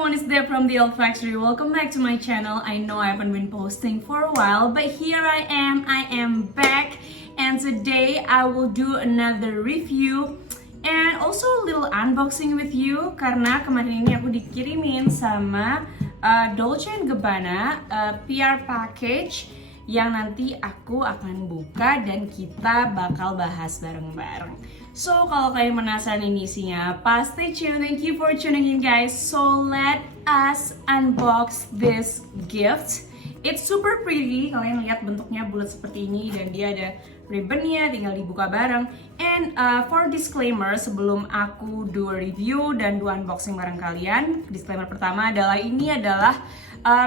everyone, it's Deb from The Elf Factory. Welcome back to my channel. I know I haven't been posting for a while, but here I am back. And today I will do another review and also a little unboxing with you. Karena kemarin ini aku dikirimin sama Dolce & Gabbana PR package yang nanti aku akan buka dan kita bakal bahas bareng-bareng. So, kalau kalian penasaran ini isinya apa, stay tuned. Thank you for tuning in, guys. So, let us unbox this gift. It's super pretty. Kalian lihat bentuknya bulat seperti ini dan dia ada ribbonnya, tinggal dibuka bareng. And for disclaimer, sebelum aku do a review dan do unboxing bareng kalian, disclaimer pertama adalah ini adalah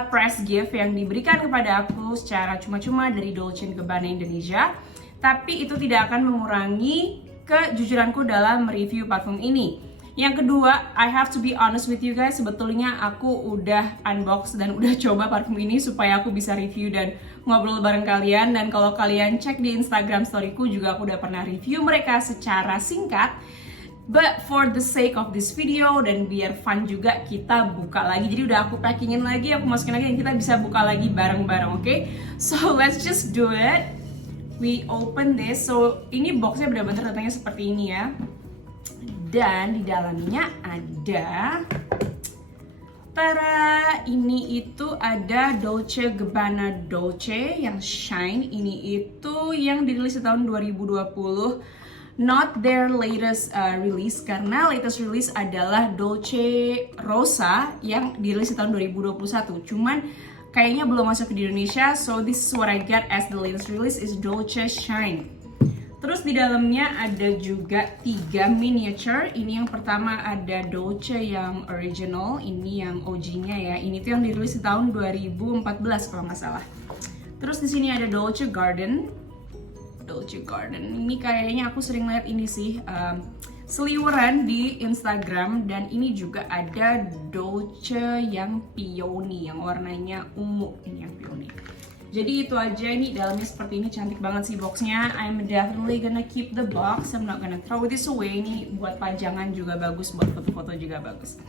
press gift yang diberikan kepada aku secara cuma-cuma dari Dolce & Gabbana Indonesia. Tapi itu tidak akan mengurangi kejujuranku dalam mereview parfum ini. Yang kedua, I have to be honest with you guys, sebetulnya aku udah unbox dan udah coba parfum ini supaya aku bisa review dan ngobrol bareng kalian. Dan kalau kalian cek di Instagram storyku juga aku udah pernah review mereka secara singkat. But for the sake of this video dan biar fun juga, kita buka lagi. Jadi udah aku packingin lagi, aku masukin lagi dan kita bisa buka lagi bareng-bareng, oke? So let's just do it. We open this. So ini boxnya benar-benar datangnya seperti ini ya. Dan di dalamnya ada, tada, ini itu ada Dolce Gabbana Dolce yang Shine. Ini itu yang dirilis di tahun 2020. Not their latest release, karena latest release adalah Dolce Rosa yang dirilis di tahun 2021. Cuman kayaknya belum masuk di Indonesia, so this is what I get as the latest release is Dolce Shine. Terus di dalamnya ada juga 3 miniature. Ini yang pertama ada Dolce yang original, ini yang OG-nya ya. Ini tuh yang dirilis di tahun 2014 kalau nggak salah. Terus di sini ada Dolce Garden. Dolce Garden. Ini kayaknya aku sering lihat ini sih seliweran di Instagram, dan ini juga ada Dolce yang Peony yang warnanya ungu, ini yang Peony. Jadi itu aja, ini dalamnya seperti ini, cantik banget sih boxnya. I'm definitely gonna keep the box, I'm not gonna throw this away. Ini buat pajangan juga bagus, buat foto-foto juga bagus.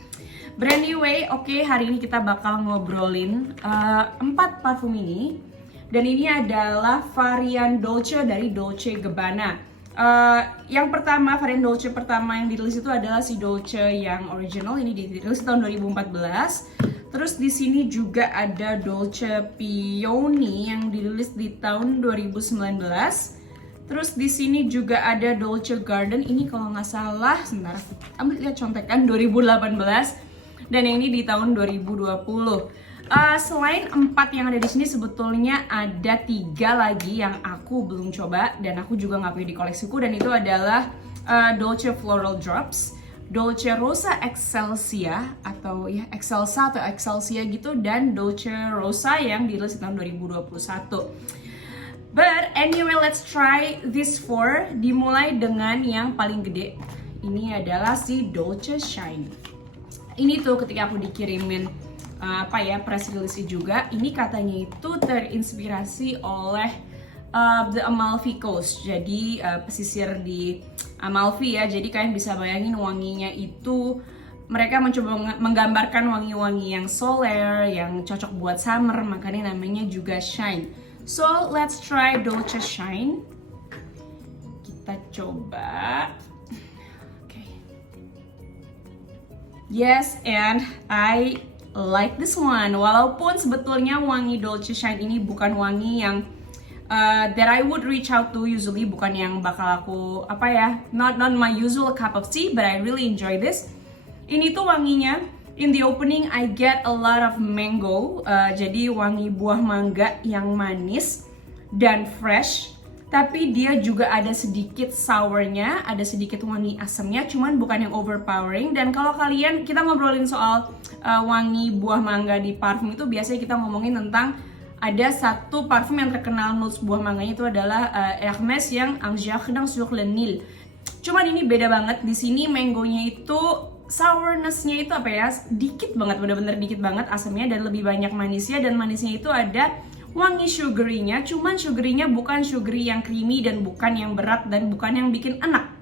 But anyway, oke, hari ini kita bakal ngobrolin 4 parfum ini. Dan ini adalah varian Dolce dari Dolce Gabbana. Yang pertama, varian Dolce pertama yang dirilis itu adalah si Dolce yang original. Ini dirilis tahun 2014. Terus di sini juga ada Dolce Peony yang dirilis di tahun 2019. Terus di sini juga ada Dolce Garden. Ini kalau nggak salah, sebentar ambil lihat contekan, 2018. Dan yang ini di tahun 2020. Selain 4 yang ada di sini, sebetulnya ada 3 lagi yang aku belum coba dan aku juga nggak punya di koleksiku, dan itu adalah Dolce Floral Drops, Dolce Rosa Excelsia atau ya Excelsa atau Excelsia gitu, dan Dolce Rosa yang dirilis di tahun 2021. But anyway, let's try this 4. Dimulai dengan yang paling gede. Ini adalah si Dolce Shine. Ini tuh ketika aku dikirimin press release juga, ini katanya itu terinspirasi oleh the Amalfi Coast. Jadi pesisir di Amalfi ya. Jadi kalian bisa bayangin wanginya itu, mereka mencoba menggambarkan wangi-wangi yang solar, yang cocok buat summer, makanya namanya juga Shine. So let's try Dolce Shine. Kita coba. Okay. Yes, and I like this one. Walaupun sebetulnya wangi Dolce Shine ini bukan wangi yang that I would reach out to usually, bukan yang bakal aku not my usual cup of tea, but I really enjoy this. Ini tuh wanginya, in the opening I get a lot of mango, jadi wangi buah mangga yang manis dan fresh. Tapi dia juga ada sedikit sournya, ada sedikit wangi asamnya, cuman bukan yang overpowering. Dan kalau kalian, kita ngobrolin soal wangi buah mangga di parfum itu, biasanya kita ngomongin tentang ada satu parfum yang terkenal notes buah mangganya, itu adalah Hermes yang Un Jardin sur le Nil. Cuman ini beda banget, di sini mangonya itu sournessnya itu dikit banget, bener-bener dikit banget asamnya, dan lebih banyak manisnya. Dan manisnya itu ada wangi sugary-nya, cuman sugary-nya bukan sugary yang creamy dan bukan yang berat dan bukan yang bikin enak.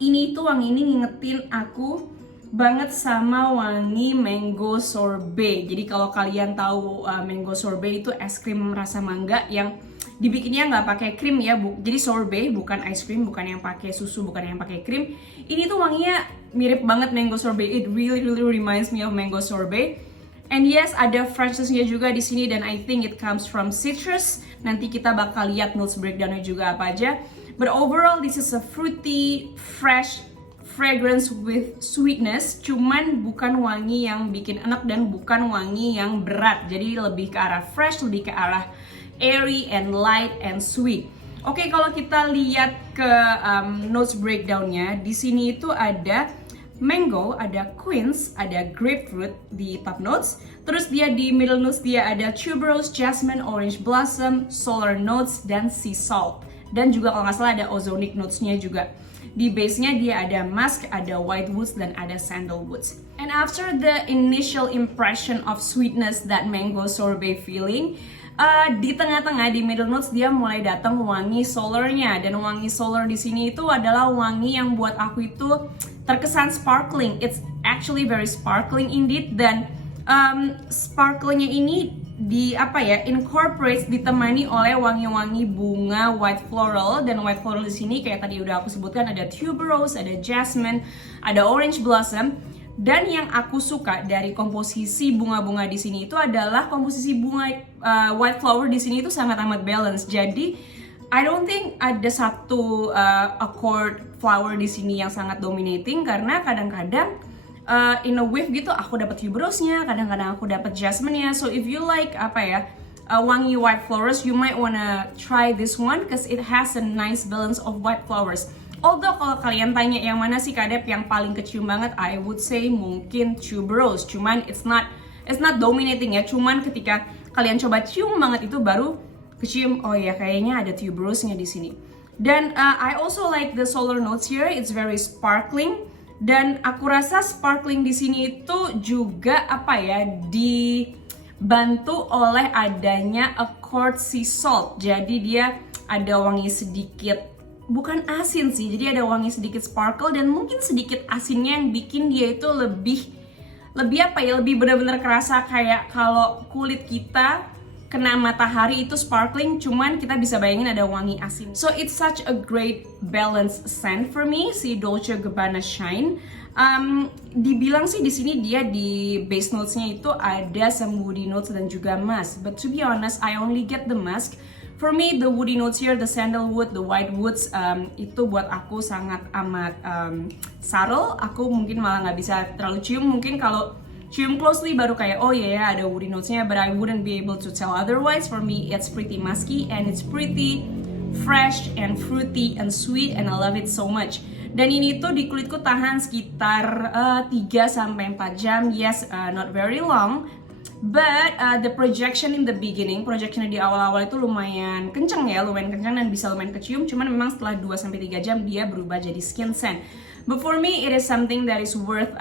Ini tuh wangi ini ngingetin aku banget sama wangi mango sorbet. Jadi kalau kalian tahu mango sorbet itu es krim rasa mangga yang dibikinnya nggak pakai krim ya, jadi sorbet bukan ice cream, bukan yang pakai susu, bukan yang pakai krim. Ini tuh wanginya mirip banget mango sorbet. It really reminds me of mango sorbet. And yes, ada freshness-nya juga di sini dan I think it comes from citrus. Nanti kita bakal lihat notes breakdown-nya juga apa aja. But overall, this is a fruity, fresh fragrance with sweetness. Cuman bukan wangi yang bikin enak dan bukan wangi yang berat. Jadi lebih ke arah fresh, lebih ke arah airy and light and sweet. Oke, kalau kita lihat ke notes breakdown-nya, di sini itu ada mango, ada quince, ada grapefruit di top notes. Terus dia di middle notes dia ada tuberose, jasmine, orange blossom, solar notes, dan sea salt. Dan juga kalau nggak salah ada ozonic notes-nya juga. Di base-nya dia ada musk, ada white woods, dan ada sandalwoods. And after the initial impression of sweetness that mango sorbet feeling, di tengah-tengah di middle notes dia mulai datang wangi solarnya, dan wangi solar di sini itu adalah wangi yang buat aku itu terkesan sparkling. It's actually very sparkling indeed, dan sparklingnya ini incorporates ditemani oleh wangi-wangi bunga white floral. Dan white floral di sini kayak tadi udah aku sebutkan ada tuberose, ada jasmine, ada orange blossom. Dan yang aku suka dari komposisi bunga-bunga di sini itu adalah komposisi bunga white flower di sini itu sangat amat balance. Jadi I don't think ada satu accord flower di sini yang sangat dominating, karena kadang-kadang in a wave gitu aku dapat tuberose-nya, kadang-kadang aku dapat jasmine-nya. So if you like wangi white flowers, you might wanna try this one because it has a nice balance of white flowers. Although kalau kalian tanya yang mana sih Kak Dep yang paling kecium banget, I would say mungkin tuberose. Cuman it's not dominating ya. Cuman ketika kalian coba cium banget itu baru kecium, oh ya kayaknya ada tuberose-nya di sini. Dan I also like the solar notes here. It's very sparkling. Dan aku rasa sparkling di sini itu juga dibantu oleh adanya accord sea salt. Jadi dia ada wangi sedikit, bukan asin sih, jadi ada wangi sedikit sparkle dan mungkin sedikit asinnya yang bikin dia itu lebih benar-benar kerasa kayak kalau kulit kita kena matahari itu sparkling, cuman kita bisa bayangin ada wangi asin. So it's such a great balanced scent for me, si Dolce & Gabbana Shine. Dibilang sih di sini dia di base notes-nya itu ada some woody notes dan juga musk. But to be honest, I only get the musk. For me, the woody notes here, the sandalwood, the white woods, itu buat aku sangat amat subtle. Aku mungkin malah nggak bisa terlalu cium. Mungkin kalau cium closely baru kayak, oh yeah, ada woody notes-nya, but I wouldn't be able to tell otherwise. For me, it's pretty musky and it's pretty fresh and fruity and sweet and I love it so much. Dan ini tuh di kulitku tahan sekitar 3-4 jam. Yes, not very long. But the projection in the beginning, projectionnya di awal-awal itu lumayan kencang dan bisa lumayan kecium. Cuman memang setelah 2-3 jam dia berubah jadi skin scent. But for me it is something that is worth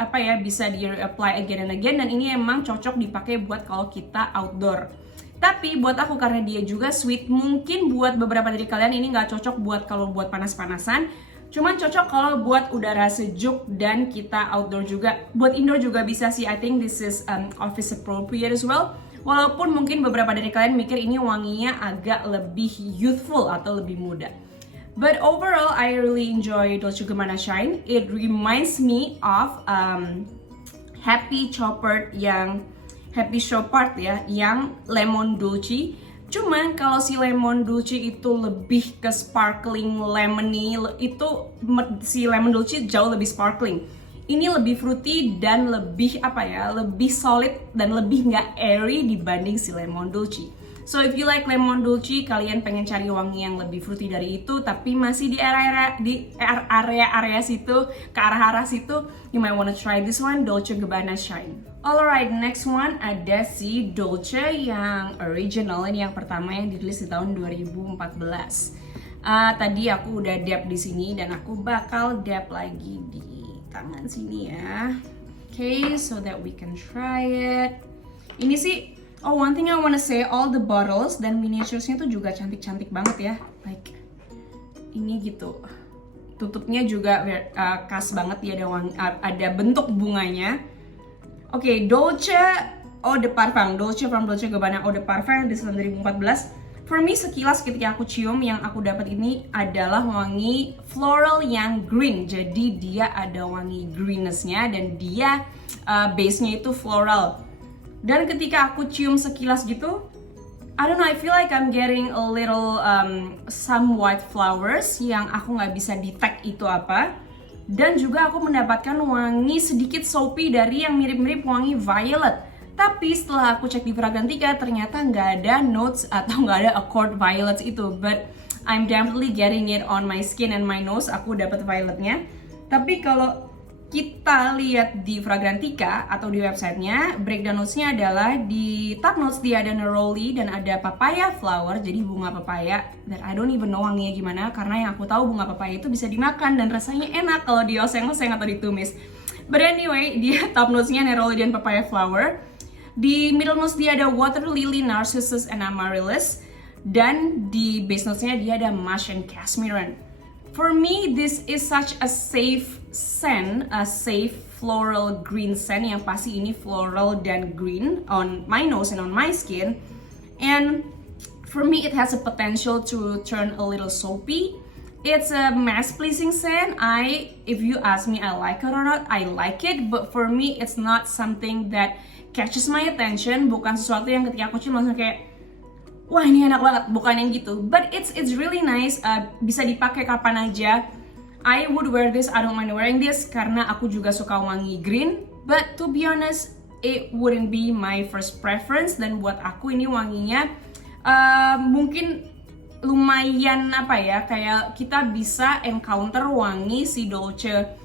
bisa di apply again and again. Dan ini emang cocok dipakai buat kalau kita outdoor. Tapi buat aku karena dia juga sweet, mungkin buat beberapa dari kalian ini nggak cocok buat kalau buat panas-panasan. Cuman cocok kalau buat udara sejuk dan kita outdoor juga. Buat indoor juga bisa sih. I think this is office appropriate as well. Walaupun mungkin beberapa dari kalian mikir ini wanginya agak lebih youthful atau lebih muda. But overall, I really enjoy Dolce & Gabbana Shine. It reminds me of Happy Chopard yang lemon dolce. Cuman kalau si lemon dolce itu lebih ke sparkling lemony, itu si lemon dolce jauh lebih sparkling. Ini lebih fruity dan lebih lebih solid dan lebih nggak airy dibanding si lemon dolce. So if you like lemon dolce, kalian pengen cari wangi yang lebih fruity dari itu, tapi masih di area situ, ke arah situ, you might wanna try this one, Dolce & Gabbana Shine. Alright, next one ada si Dolce yang original, ini yang pertama yang dirilis di tahun 2014. Tadi aku udah dab di sini dan aku bakal dab lagi di tangan sini ya. Okay, so that we can try it. Ini sih, one thing I wanna say, all the bottles dan miniaturesnya tuh juga cantik-cantik banget ya. Like ini gitu. tutupnya juga khas banget, dia ada bentuk bunganya. Oke, Dolce Eau de Parfum, Dolce Gabbana Eau de Parfum di tahun 2014. For me, sekilas ketika aku cium, yang aku dapat ini adalah wangi floral yang green. Jadi dia ada wangi greenness-nya dan dia base-nya itu floral. Dan ketika aku cium sekilas gitu, I don't know, I feel like I'm getting a little some white flowers yang aku nggak bisa detect itu apa. Dan juga aku mendapatkan wangi sedikit soapy dari yang mirip-mirip wangi violet. Tapi setelah aku cek di Fragrantica, ternyata nggak ada notes atau nggak ada accord violets itu. But I'm definitely getting it on my skin and my nose. Aku dapat violetnya. Tapi kalau kita lihat di Fragrantica atau di websitenya, breakdown notes-nya adalah di top notes dia ada neroli dan ada papaya flower, jadi bunga papaya. Dan I don't even know wanginya gimana, karena yang aku tahu bunga papaya itu bisa dimakan dan rasanya enak kalau dioseng-oseng atau ditumis. But anyway, dia top notes-nya neroli dan papaya flower. Di middle notes dia ada water lily, narcissus, and amaryllis. Dan di base notes-nya dia ada mush and casmiran. For me, this is such a safe scent, a safe floral green scent yang pasti ini floral dan green on my nose and on my skin. And for me, it has a potential to turn a little soapy. It's a mass-pleasing scent. If you ask me I like it or not, I like it. But for me, it's not something that catches my attention. Bukan sesuatu yang ketika aku cium langsung kayak, wah ini enak banget, bukan yang gitu. But it's really nice, bisa dipakai kapan aja. I would wear this, I don't mind wearing this karena aku juga suka wangi green. But to be honest, it wouldn't be my first preference. Dan buat aku ini wanginya mungkin lumayan apa ya, kayak kita bisa encounter wangi si Dolce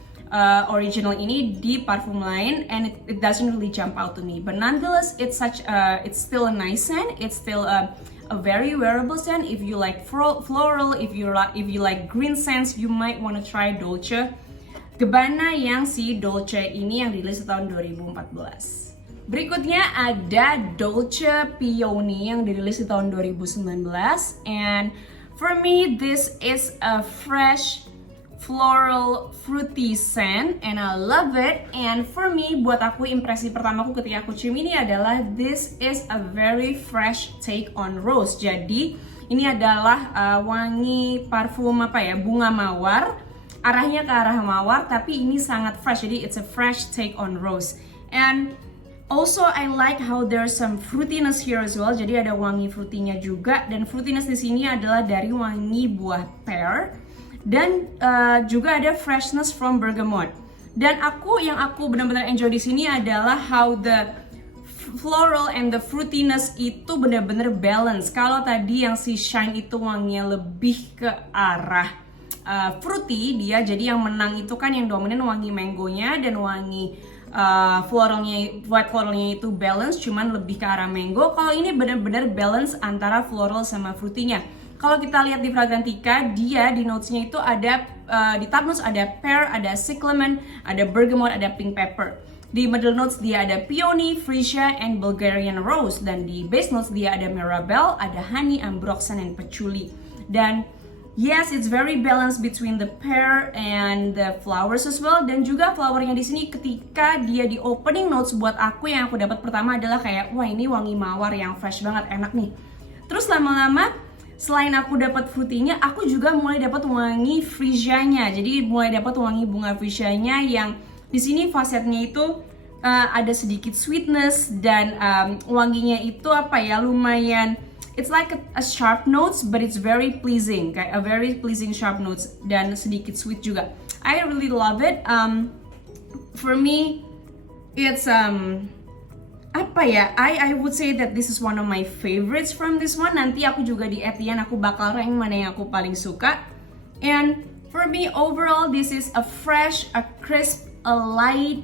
original ini di parfum lain, and it doesn't really jump out to me. But nonetheless, it's still a nice scent. It's still a very wearable scent. If you like floral, if you like green scents, you might want to try Dolce Gabbana yang si Dolce ini yang dirilis tahun 2014. Berikutnya ada Dolce Peony yang dirilis di tahun 2019, and for me this is a fresh floral fruity scent and I love it. And for me, buat aku impresi pertamaku ketika aku cium ini adalah this is a very fresh take on rose. Jadi ini adalah wangi parfum apa ya, bunga mawar, arahnya ke arah mawar, tapi ini sangat fresh. Jadi it's a fresh take on rose. And also I like how there's some fruitiness here as well. Jadi ada wangi fruitinya juga, dan fruitiness di sini adalah dari wangi buah pear. Dan juga ada freshness from bergamot. Dan yang aku benar-benar enjoy di sini adalah how the floral and the fruitiness itu benar-benar balance. Kalau tadi yang si Shine itu wanginya lebih ke arah fruity, dia jadi yang menang itu kan yang dominan wangi mangonya, dan wangi white floralnya itu balance, cuman lebih ke arah mango. Kalau ini benar-benar balance antara floral sama fruitynya. Kalau kita lihat di Fragrantica, dia di notesnya itu ada di top notes ada pear, ada cyclamen, ada bergamot, ada pink pepper. Di middle notes dia ada peony, freesia, and Bulgarian rose. Dan di base notes dia ada mirabelle, ada honey, ambroxan, and patchouli. Dan yes, it's very balanced between the pear and the flowers as well. Dan juga flowernya di sini ketika dia di opening notes, buat aku yang aku dapat pertama adalah kayak, wah ini wangi mawar yang fresh banget, enak nih. Terus lama-lama selain aku dapat fruitynya, aku juga mulai dapat wangi freesianya. Jadi mulai dapat wangi bunga freesianya yang di sini fasetnya itu ada sedikit sweetness, dan wanginya itu apa ya, lumayan, it's like a sharp notes but it's very pleasing, kayak a very pleasing sharp notes dan sedikit sweet juga. I really love it. For me it's apa ya, I would say that this is one of my favorites from this one. Nanti aku juga di Etienne aku bakal rank mana yang aku paling suka. And for me overall, this is a fresh, a crisp, a light,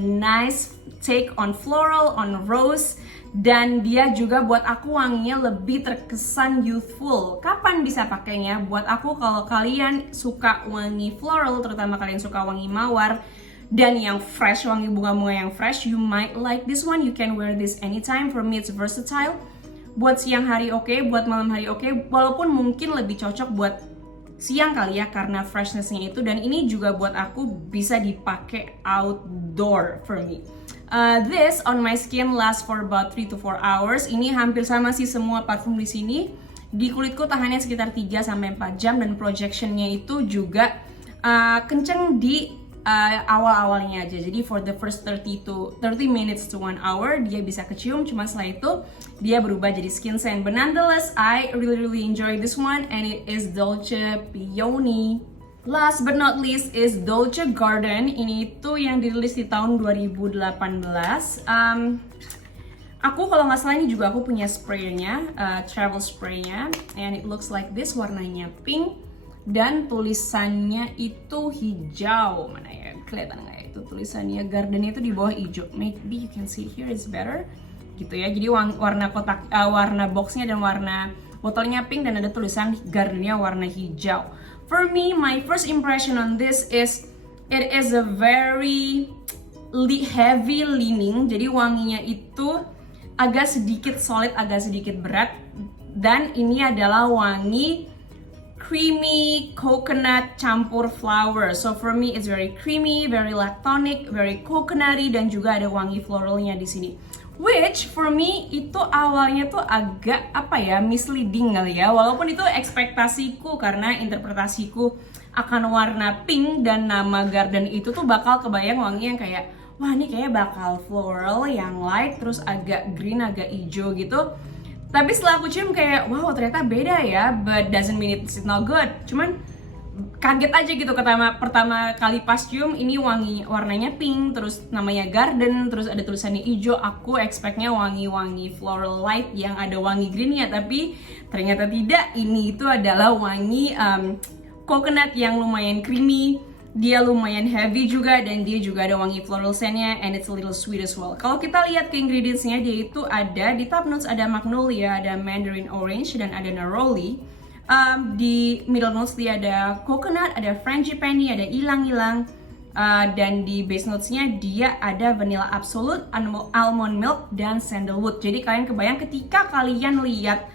nice take on floral, on rose. Dan dia juga buat aku wanginya lebih terkesan youthful. Kapan bisa pakainya? Buat aku, kalau kalian suka wangi floral, terutama kalian suka wangi mawar dan yang fresh, wangi bunga-bunga yang fresh, you might like this one. You can wear this anytime. For me it's versatile. Buat siang hari oke, buat malam hari oke, walaupun mungkin lebih cocok buat siang kali ya karena freshnessnya itu, dan ini juga buat aku bisa dipakai outdoor for me. This on my skin lasts for about 3 to 4 hours. Ini hampir sama sih semua parfum di sini. Di kulitku tahannya sekitar 3 sampai 4 jam dan projectionnya itu juga kenceng di awal-awalnya aja. Jadi for the first 30 minutes to 1 hour dia bisa kecium, cuma setelah itu dia berubah jadi skin scent. But nonetheless, I really enjoy this one, and it is Dolce Peony. Last but not least is Dolce Garden. Ini tuh yang dirilis di tahun 2018. Aku kalau nggak salah ini juga aku punya spraynya, travel spraynya, and it looks like this, warnanya pink. Dan tulisannya itu hijau. Mana ya? Kelihatan nggak ya? Itu tulisannya gardennya itu di bawah hijau. Maybe you can see here, it's better. Gitu ya. Jadi warna kotak, warna boxnya dan warna botolnya pink, dan ada tulisan gardennya warna hijau. For me, my first impression on this is it is a very heavy leaning. Jadi wanginya itu agak sedikit solid, agak sedikit berat. Dan ini adalah wangi creamy coconut campur flower. So for me it's very creamy, very lactonic, very coconutty, dan juga ada wangi floralnya di sini. Which for me itu awalnya tuh agak misleading kali ya. Walaupun itu ekspektasiku karena interpretasiku akan warna pink dan nama garden itu tuh bakal kebayang wangi yang kayak, wah ini kayaknya bakal floral yang light terus agak green, agak hijau gitu. Tapi setelah aku cium kayak, wow ternyata beda ya, but doesn't mean it's not good. Cuman kaget aja gitu pertama kali pas cium, ini warnanya pink, terus namanya garden, terus ada tulisannya hijau. Aku expectnya wangi-wangi floral light yang ada wangi greennya, tapi ternyata tidak. Ini itu adalah wangi coconut yang lumayan creamy. Dia lumayan heavy juga, dan dia juga ada wangi floral scent-nya, and it's a little sweet as well. Kalau kita lihat ke ingredients-nya, dia itu ada di top notes ada magnolia, ada mandarin orange, dan ada neroli. Di middle notes dia ada coconut, ada frangipani, ada ilang-ilang, dan di base notes-nya dia ada vanilla absolute, almond milk, dan sandalwood. Jadi kalian kebayang ketika kalian lihat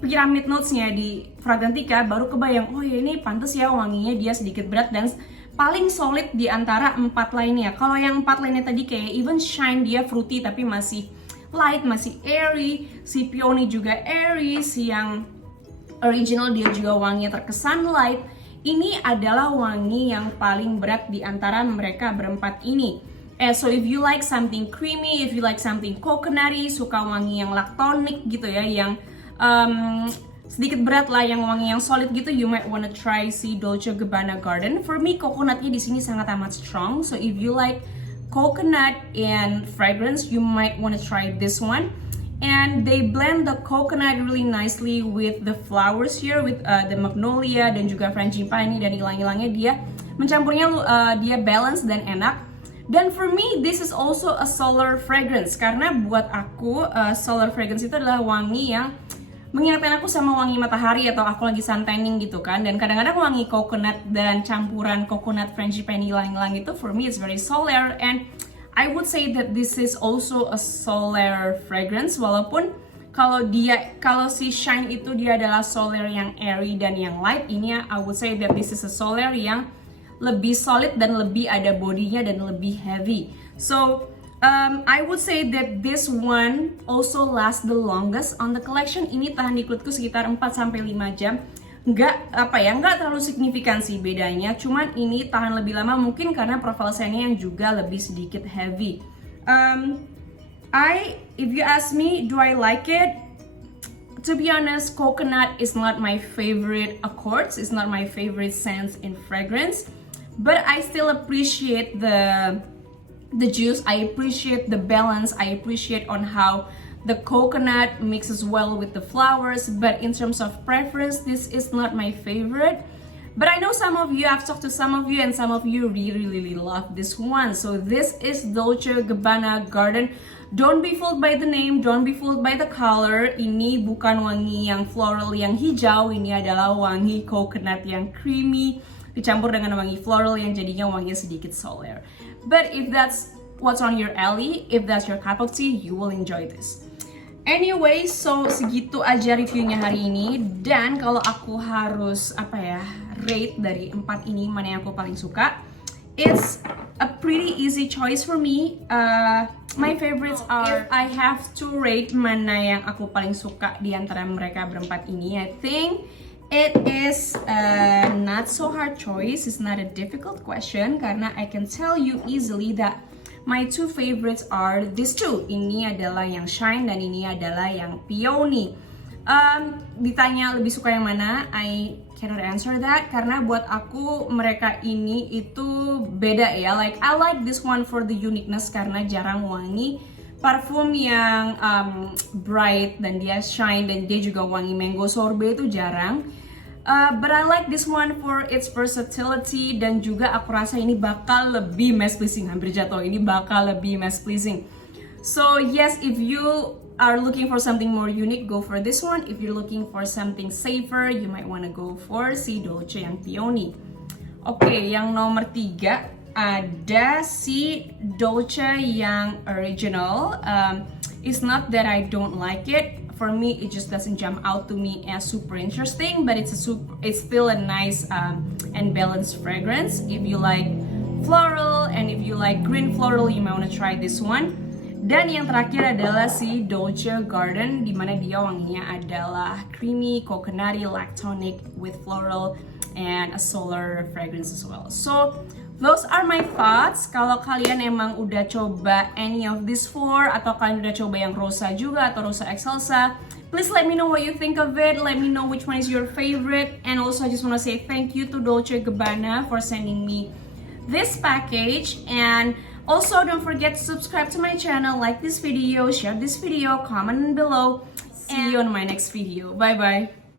pyramid notes-nya di Fragrantica, baru kebayang, oh ya ini pantas ya wanginya dia sedikit berat dan paling solid di antara 4 lainnya. Kalau yang 4 lainnya tadi kayak even shine dia fruity tapi masih light, masih airy. Si Peony juga airy, si yang original dia juga wanginya terkesan light. Ini adalah wangi yang paling berat di antara mereka berempat ini. So if you like something creamy, if you like something coconutty, suka wangi yang lactonic gitu ya, yang sedikit berat lah, yang wangi yang solid gitu, you might wanna try si Dolce Gabbana Garden. For me, coconutnya di sini sangat amat strong. So if you like coconut and fragrance, you might wanna try this one. And they blend the coconut really nicely with the flowers here, with the magnolia dan juga frangipani dan ilang-ilangnya. Dia mencampurnya dia balance dan enak. Dan for me, this is also a solar fragrance, karena buat aku solar fragrance itu adalah wangi yang mengingatkan aku sama wangi matahari atau aku lagi suntanning gitu kan. Dan kadang-kadang wangi coconut dan campuran coconut, frangipani, ilang-ilang itu for me it's very solar, and I would say that this is also a solar fragrance. Walaupun kalau si shine itu dia adalah solar yang airy dan yang light, ini I would say that this is a solar yang lebih solid dan lebih ada bodinya dan lebih heavy. So I would say that this one also lasts the longest on the collection. Ini tahan di kulitku sekitar 4-5 jam. Nggak terlalu signifikan sih bedanya. Cuman ini tahan lebih lama mungkin karena profile scent-nya yang juga lebih sedikit heavy. If you ask me, do I like it? To be honest, coconut is not my favorite accords. It's not my favorite scents in fragrance. But I still appreciate the juice. I appreciate the balance. I appreciate on how the coconut mixes well with the flowers. But in terms of preference, this is not my favorite. But I know some of you, I've talked to some of you, and some of you really love this one. So this is Dolce Gabbana Garden. Don't be fooled by the name, don't be fooled by the color. Ini bukan wangi yang floral yang hijau, ini adalah wangi coconut yang creamy dicampur dengan wangi floral yang jadinya wanginya sedikit solar. But if that's what's on your alley, if that's your cup of tea, you will enjoy this. Anyway, so segitu aja reviewnya hari ini. Dan kalau aku harus rate dari 4 ini mana yang aku paling suka, it's a pretty easy choice for me. My favorites are, if I have to rate mana yang aku paling suka di antara mereka berempat ini, I think it is not so hard choice. It's not a difficult question karena I can tell you easily that my 2 favorites are these 2. Ini adalah yang Shine dan ini adalah yang Peony. Ditanya lebih suka yang mana, I cannot answer that karena buat aku mereka ini itu beda ya. Like I like this one for the uniqueness karena jarang wangi parfum yang bright dan dia shine dan dia juga wangi mango sorbet itu jarang. But I like this one for its versatility dan juga aku rasa ini bakal lebih mass pleasing. Hampir jatuh, ini bakal lebih mass pleasing. So yes, if you are looking for something more unique, go for this one. If you're looking for something safer, you might wanna go for si Dolce yang Peony. Oke, yang nomor 3 ada si Dolce yang original. It's not that I don't like it. For me, it just doesn't jump out to me as super interesting, but it's still a nice and balanced fragrance. If you like floral and if you like green floral, you might wanna try this one. Dan yang terakhir adalah si Dolce Garden, di mana dia wanginya adalah creamy, coconutty, lactonic with floral and a solar fragrance as well. So those are my thoughts. Kalau kalian emang udah coba any of these 4 atau kalian udah coba yang Rosa juga atau Rosa Excelsa, please let me know what you think of it. Let me know which one is your favorite. And also I just want to say thank you to Dolce Gabbana for sending me this package. And also don't forget to subscribe to my channel, like this video, share this video, comment below. See you on my next video. Bye bye.